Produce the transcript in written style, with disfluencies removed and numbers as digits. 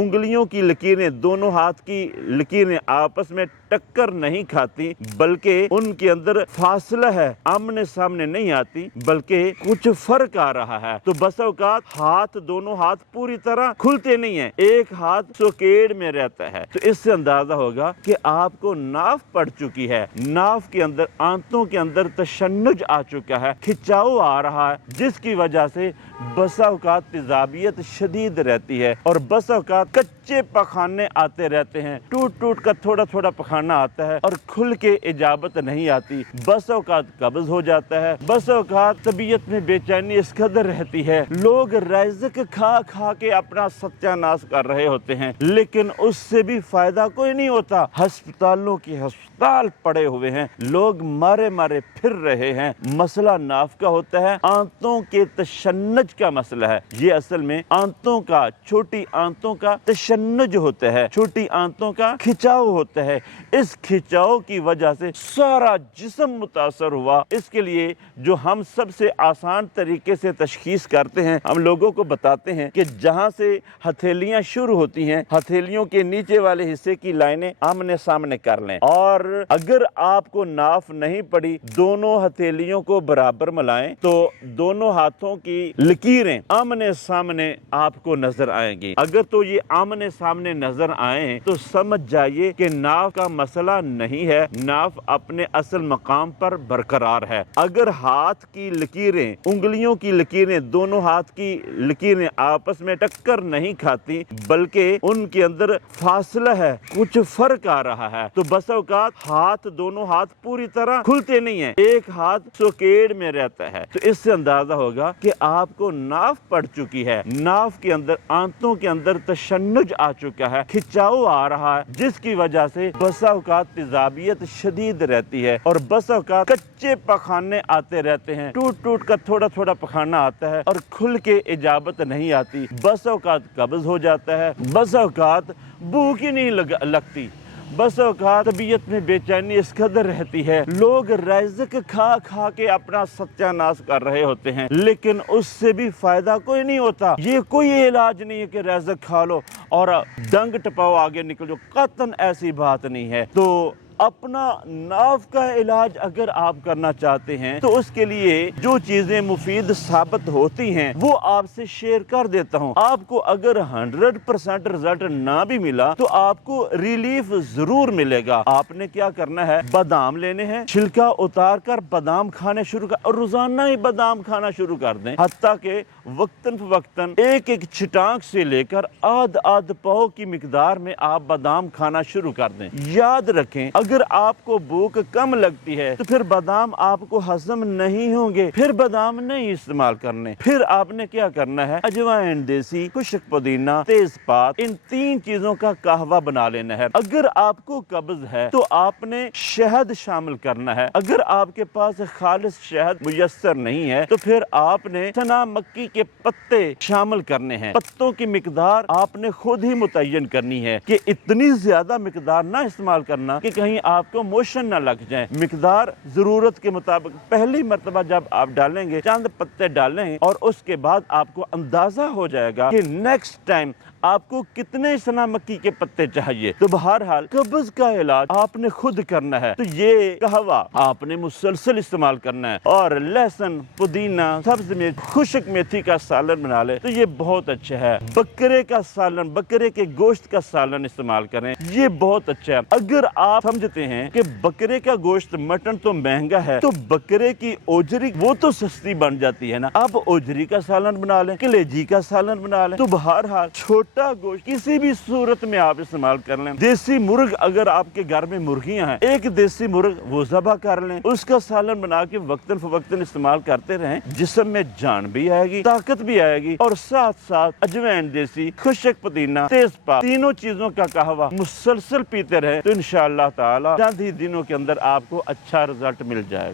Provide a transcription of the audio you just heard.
انگلیوں کی لکیریں، دونوں ہاتھ کی لکیریں آپس میں ٹکر نہیں کھاتی، بلکہ ان کے اندر فاصلہ ہے، آمنے سامنے نہیں آتی، بلکہ کچھ فرق آ رہا ہے۔ تو بس اوقات دونوں ہاتھ پوری طرح کھلتے نہیں ہیں، ایک ہاتھ سوکیڑ میں رہتا ہے۔ تو اس سے اندازہ ہوگا کہ آپ کو ناف پڑ چکی ہے، ناف کے اندر، آنتوں کے اندر تشنج آ چکا ہے، کھچاؤ آ رہا ہے، جس کی وجہ سے بسا اوقات تیزابیت شدید رہتی ہے، اور بسا اوقات کچے پخانے آتے رہتے ہیں، ٹوٹ ٹوٹ کر تھوڑا تھوڑا پخانہ آتا ہے اور کھل کے اجابت نہیں آتی، بسا اوقات قبض ہو جاتا ہے، بسا اوقات طبیعت میں بے چینی اس قدر رہتی ہے، لوگ رزق کھا کھا کے اپنا ستیہ ناش کر رہے ہوتے ہیں، لیکن اس سے بھی فائدہ کوئی نہیں ہوتا، ہسپتالوں کی ہسپتال پڑے ہوئے ہیں، لوگ مارے مارے پھر رہے ہیں۔ مسئلہ ناف کا ہوتا ہے، آنتوں کے تشنج کا مسئلہ ہے، یہ اصل میں آنتوں کا، چھوٹی آنتوں کا تشنج ہوتا ہے، چھوٹی آنتوں کا کھچاؤ ہوتا ہے، اس کھچاؤ کی وجہ سے سارا جسم متاثر ہوا۔ اس کے لیے جو ہم سب سے آسان طریقے سے تشخیص کرتے ہیں، ہم لوگوں کو بتاتے ہیں کہ جہاں سے ہتھیلیاں شروع ہوتی ہیں، ہتھیلیوں کے نیچے والے حصے کی لائنیں آمنے سامنے کر لیں، اور اگر آپ کو ناف نہیں پڑی، دونوں ہتھیلیوں کو برابر ملائیں تو دونوں ہاتھوں کی لکیریں آمنے سامنے آپ کو نظر آئیں گی۔ اگر تو یہ آمنے سامنے نظر آئیں تو سمجھ جائیے کہ ناف کا مسئلہ نہیں ہے، ناف اپنے اصل مقام پر برقرار ہے۔ اگر ہاتھ کی لکیریں، انگلیوں کی لکیریں، دونوں ہاتھ کی لکیریں آپس میں ٹکر نہیں کھاتی، بلکہ ان کے اندر فاصلہ ہے، کچھ فرق آ رہا ہے، تو بس اوقات دونوں ہاتھ پوری طرح کھلتے نہیں ہیں، ایک ہاتھ سوکیڑ میں رہتا ہے۔ تو اس سے اندازہ ہوگا کہ آپ کو ناف پڑ چکی ہے، ناف کے اندر، آنتوں کے اندر تشنج آ چکا ہے، کھچاؤ آ رہا ہے، جس کی وجہ سے بسا اوقات تیزابیت شدید رہتی ہے، اور بسا اوقات کچے پخانے آتے رہتے ہیں، ٹوٹ ٹوٹ کر تھوڑا تھوڑا پخانہ آتا ہے اور کھل کے اجابت نہیں آتی، بسا اوقات قبض ہو جاتا ہے، بسا اوقات بھوک ہی نہیں لگتی، بس اوقات طبیعت میں بے چینی اس قدر رہتی ہے، لوگ رزق کھا کھا کے اپنا ستیہ ناش کر رہے ہوتے ہیں، لیکن اس سے بھی فائدہ کوئی نہیں ہوتا۔ یہ کوئی علاج نہیں ہے کہ رزق کھا لو اور ڈنگ ٹپاؤ آگے نکل جاؤ، قطعاً ایسی بات نہیں ہے۔ تو اپنا ناف کا علاج اگر آپ کرنا چاہتے ہیں تو اس کے لیے جو چیزیں مفید ثابت ہوتی ہیں وہ آپ سے شیئر کر دیتا ہوں۔ آپ کو اگر 100% رزلٹ نہ بھی ملا تو آپ کو ریلیف ضرور ملے گا۔ آپ نے کیا کرنا ہے، بادام لینے ہیں، چھلکا اتار کر بادام کھانے شروع کر، اور روزانہ ہی بادام کھانا شروع کر دیں، حتیٰ کہ وقتاً فوقتاً ایک ایک چھٹانک سے لے کر آدھ پاؤ کی مقدار میں آپ بادام کھانا شروع کر دیں۔ یاد رکھیں، اگر آپ کو بھوک کم لگتی ہے تو پھر بادام آپ کو ہضم نہیں ہوں گے، پھر بادام نہیں استعمال کرنے، پھر آپ نے کیا کرنا ہے، اجوائن دیسی، خشک پودینہ، تیز پات، ان 3 چیزوں کا قہوہ بنا لینا ہے۔ اگر آپ کو قبض ہے تو آپ نے شہد شامل کرنا ہے، اگر آپ کے پاس خالص شہد میسر نہیں ہے تو پھر آپ نے چنا مکی کے پتے شامل کرنے ہیں۔ پتوں کی مقدار آپ نے خود ہی متعین کرنی ہے کہ اتنی زیادہ مقدار نہ استعمال کرنا کہ کہیں آپ کو موشن نہ لگ جائیں، مقدار ضرورت کے مطابق۔ پہلی مرتبہ جب آپ ڈالیں گے چند پتے ڈالیں، اور اس کے بعد آپ کو اندازہ ہو جائے گا کہ نیکسٹ ٹائم آپ کو کتنے چنا مکی کے پتے چاہیے۔ تو بہرحال قبض کا علاج آپ نے خود کرنا ہے، تو یہ قہوہ آپ نے مسلسل استعمال کرنا ہے، اور لہسن، پودینہ، سبز مرچ، خشک میتھی کا سالن بنا لے تو یہ بہت اچھا ہے۔ بکرے کا سالن، بکرے کے گوشت کا سالن استعمال کریں، یہ بہت اچھا ہے۔ اگر آپ سمجھتے ہیں کہ بکرے کا گوشت، مٹن تو مہنگا ہے، تو بکرے کی اوجری وہ تو سستی بن جاتی ہے نا، آپ اوجری کا سالن بنا لیں، کلیجی کا سالن بنا لیں۔ تو بہرحال چھوٹا گوشت کسی بھی صورت میں آپ استعمال کر لیں۔ دیسی مرغ، اگر آپ کے گھر میں مرغیاں ہیں، ایک دیسی مرغ وہ ذبح کر لیں، اس کا سالن بنا کے وقتاً فوقتاً استعمال کرتے رہیں، جسم میں جان بھی آئے گی، طاقت بھی آئے گی، اور ساتھ ساتھ اجوائن دیسی، خشک پودینہ، تیز پات، تینوں چیزوں کا قہوہ مسلسل پیتے رہیں تو انشاءاللہ تعالی چند ہی دنوں کے اندر آپ کو اچھا رزلٹ مل جائے گا۔